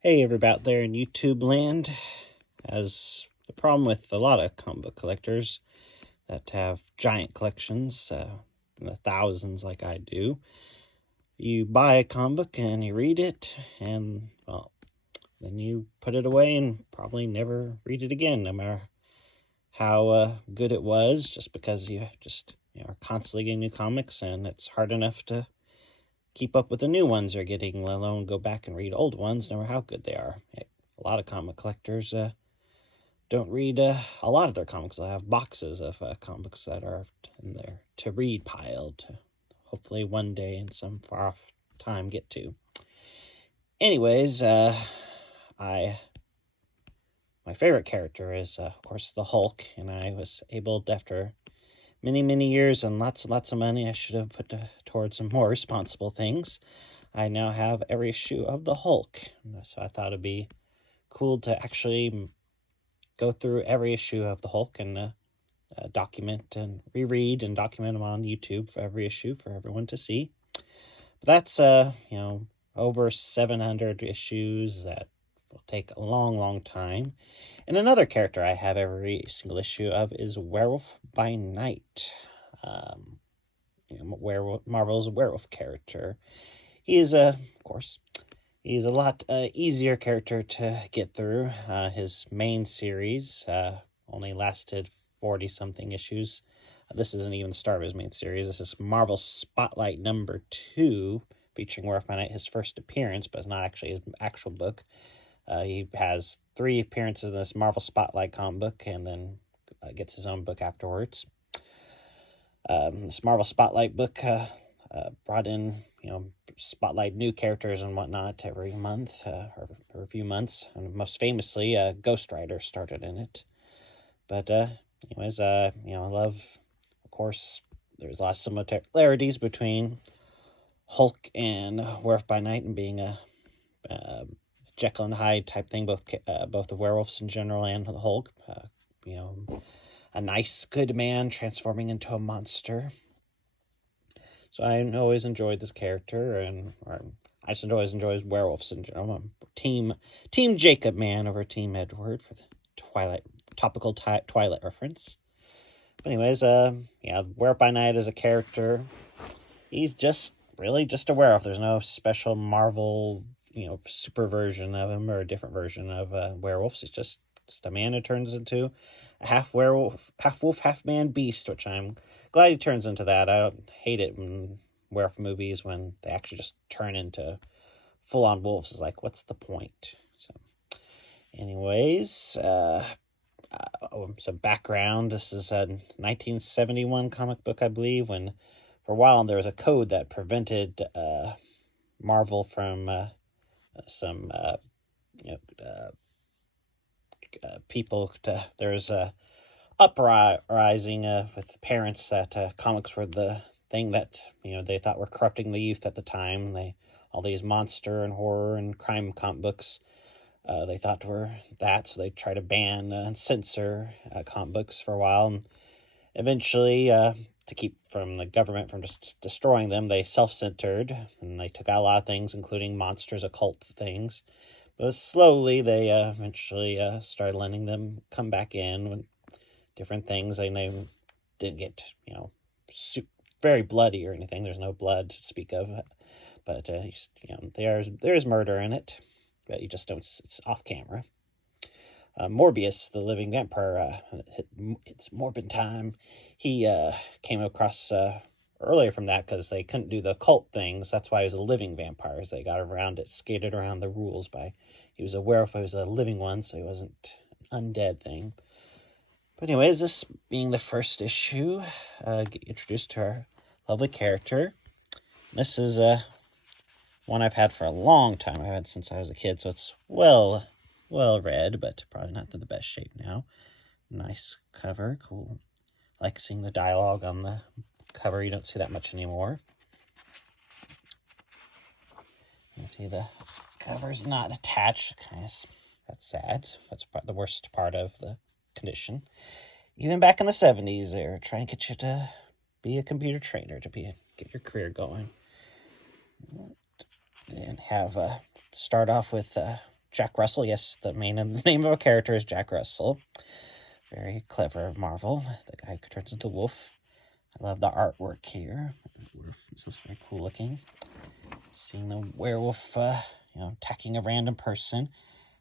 Hey, everybody out there in YouTube land. As the problem with a lot of comic book collectors that have giant collections, in the thousands like I do, you buy a comic book and you read it, and, well, then you put it away and probably never read it again, no matter how good it was, just because you are constantly getting new comics, and it's hard enough to keep up with the new ones you're getting, let alone go back and read old ones, no matter how good they are. A lot of comic collectors don't read a lot of their comics. They'll have boxes of comics that are in their to read pile to hopefully one day in some far off time get to. Anyways, my favorite character is, of course, the Hulk, and I was able to, after many years and lots of money I should have put towards some more responsible things, I now have every issue of the Hulk. So I thought it'd be cool to actually go through every issue of the Hulk and document and reread and document them on YouTube for every issue for everyone to see. But that's over 700 issues that will take a long time. And another character I have every single issue of is Werewolf by Night. Marvel's werewolf character. He is of course, he's a lot easier character to get through. His main series only lasted 40-something issues. This isn't even the start of his main series. This is Marvel Spotlight #2, featuring Werewolf by Night, his first appearance, but it's not actually his actual book. He has 3 appearances in this Marvel Spotlight comic book, and then gets his own book afterwards. This Marvel Spotlight book brought in, spotlight new characters and whatnot every month, or a few months. And most famously, Ghost Rider started in it. But anyways, I love, of course, there's a lot of similarities between Hulk and Werewolf by Night, and being a Jekyll and Hyde type thing, both the werewolves in general and the Hulk. A nice, good man transforming into a monster. So I always enjoyed this character, and I just always enjoy werewolves in general. I'm Team Jacob man over Team Edward for the topical Twilight reference. But anyways, Werewolf by Night is a character. He's just really just a werewolf. There's no special Marvel, super version of him or a different version of werewolves. It's just a man who turns into a half werewolf, half wolf, half man beast, which I'm glad he turns into that. I don't hate it in werewolf movies when they actually just turn into full-on wolves. It's like, what's the point? So, anyways, some background. This is a 1971 comic book, I believe, when for a while there was a code that prevented Marvel from some people there's a uprising with parents that comics were the thing that they thought were corrupting the youth at the time. All these monster and horror and crime comic books they thought were that, so they tried to ban and censor comic books for a while, and eventually to keep from the government from just destroying them, they self-centered, and they took out a lot of things, including monsters, occult things. But slowly, they eventually started letting them come back in with different things. They didn't get, very bloody or anything. There's no blood to speak of. But, there is murder in it. But you just don't, it's off camera. Morbius, the living vampire, it's Morbin time. He came across earlier from that because they couldn't do the occult things. That's why he was a living vampire. They got around it, skated around the rules by he was a werewolf, he was a living one, so he wasn't an undead thing. But anyways, this being the first issue, get introduced to our lovely character. This is one I've had for a long time. I've had since I was a kid, so it's well read, but probably not in the best shape now. Nice cover, cool. Like seeing the dialogue on the cover. You don't see that much anymore. You see the cover's not attached. That's sad. That's the worst part of the condition. Even back in the 70s, they were trying to get you to be a computer trainer, to get your career going. And have start off with Jack Russell. Yes, the name of a character is Jack Russell. Very clever, Marvel. The guy who turns into wolf. I love the artwork here. This is very cool looking. Seeing the werewolf, attacking a random person.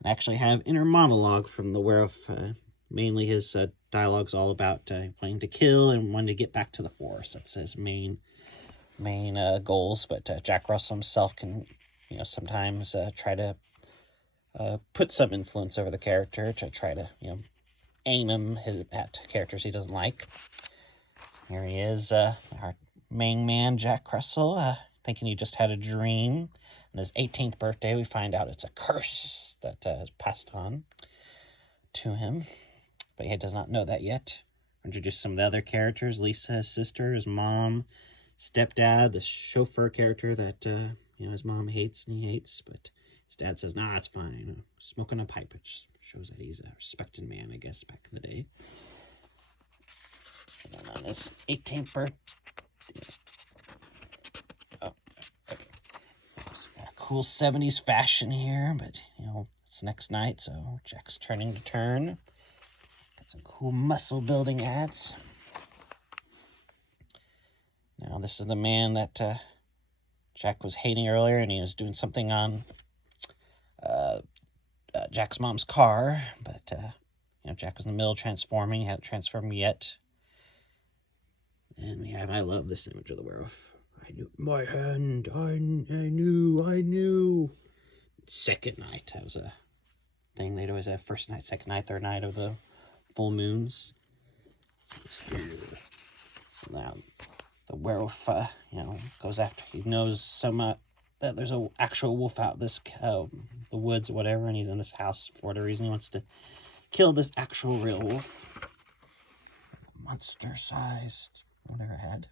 And actually have inner monologue from the werewolf. Mainly his dialogue's all about wanting to kill and wanting to get back to the forest. That's his main goals. But Jack Russell himself can, sometimes try to put some influence over the character to try to, aim him at characters he doesn't like. Here he is, our main man, Jack Russell, thinking he just had a dream. On his 18th birthday, we find out it's a curse that is passed on to him. But he does not know that yet. Introduce some of the other characters. Lisa, his sister, his mom, stepdad, the chauffeur character that, his mom hates and he hates. But his dad says, nah, it's fine. Smoking a pipe, which shows that he's a respected man, I guess, back in the day. And on his 18th birthday. Oh, okay. Got a cool 70s fashion here, but, it's next night, so Jack's turning to turn. Got some cool muscle building ads. Now, this is the man that Jack was hating earlier, and he was doing something on Jack's mom's car, but, Jack was in the middle of transforming. He hadn't transformed yet. And I love this image of the werewolf. I knew my hand. I knew. Second night. That was a thing. They'd always have first night, second night, third night of the full moons. So now the werewolf, goes after. He knows that there's an actual wolf out the woods or whatever, and he's in this house for whatever reason. He wants to kill this actual real wolf. Monster-sized. Whatever I had.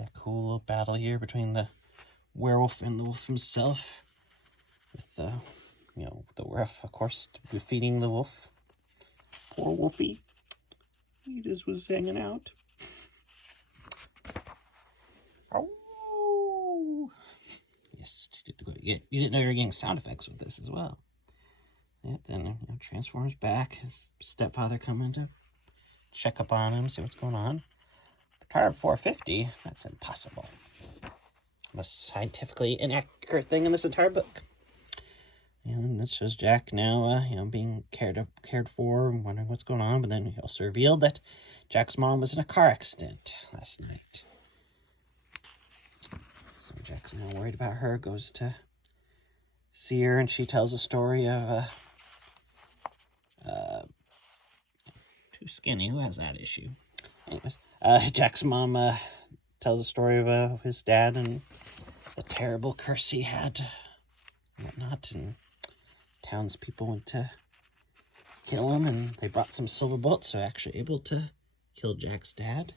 A cool little battle here between the werewolf and the wolf himself. With the werewolf, of course, defeating the wolf. Poor Wolfie. He just was hanging out. Oh! Yes, you didn't know you were getting sound effects with this as well. Yep, then transforms back. His stepfather coming to check up on him, see what's going on. Retired 450? That's impossible. Most scientifically inaccurate thing in this entire book. And this shows Jack now, being cared for, and wondering what's going on. But then he also revealed that Jack's mom was in a car accident last night. So Jack's now worried about her, goes to see her, and she tells a story of too skinny. Who has that issue? Anyways, Jack's mom tells a story of his dad and the terrible curse he had and whatnot, and townspeople went to kill him, and they brought some silver bullets, so actually able to kill Jack's dad.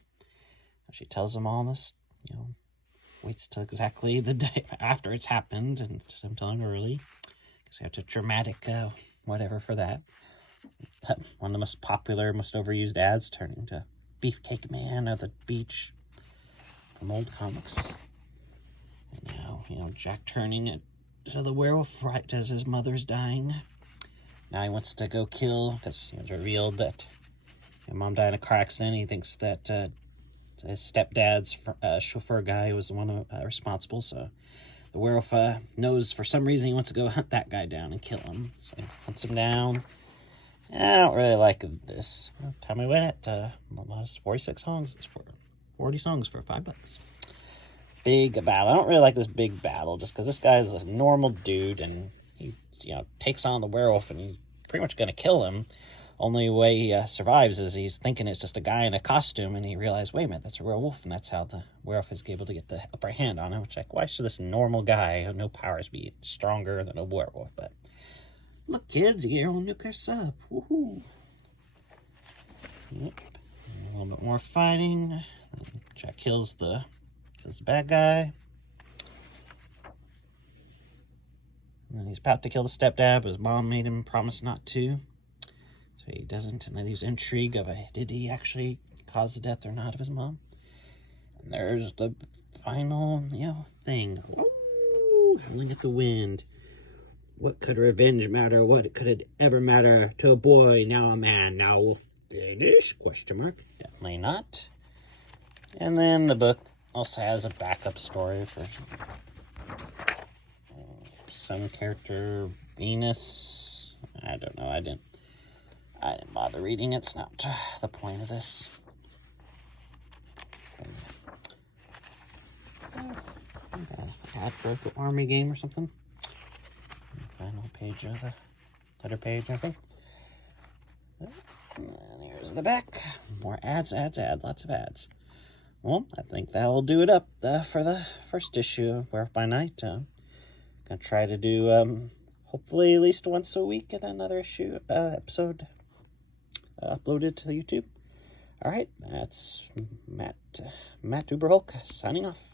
She tells him all this, waits till exactly the day after it's happened, and I'm telling her early, because we have to dramatic whatever for that. One of the most popular, most overused ads, turning to Beefcake Man at the beach from old comics. And now, Jack turning it to the werewolf right as his mother's dying. Now he wants to go kill, because it's revealed that mom died in a car accident. He thinks that his stepdad's chauffeur guy was the one responsible, so the werewolf knows for some reason he wants to go hunt that guy down and kill him. So he hunts him down. I don't really like this. Time we win it. 46 songs. It's 40 songs for $5. Big battle. I don't really like this big battle just because this guy is a normal dude and he, takes on the werewolf and he's pretty much going to kill him. Only way he survives is he's thinking it's just a guy in a costume, and he realized, wait a minute, that's a werewolf, and that's how the werewolf is able to get the upper hand on him. Which, why should this normal guy who no powers be stronger than a werewolf? But look, kids, you get your own nuclear sub. Woohoo! Yep. A little bit more fighting. Jack kills the bad guy. And then he's about to kill the stepdad, but his mom made him promise not to. So he doesn't, and then there's intrigue of did he actually cause the death or not of his mom? And there's the final, thing. Ooh, Woo! Howling at the wind. What could revenge matter? What could it ever matter to a boy, now a man, now finish? Question mark. Definitely not. And then the book also has a backup story for some character, Venus. I don't know. I didn't bother reading it. It's not the point of this. Ad for the army game or something. Final page of the letter page, I think. And here's the back. More ads, lots of ads. Well, I think that'll do it up for the first issue of Werewolf by Night. Gonna try to do hopefully at least once a week get another episode uploaded to YouTube. All right, that's Matt Uberhulk signing off.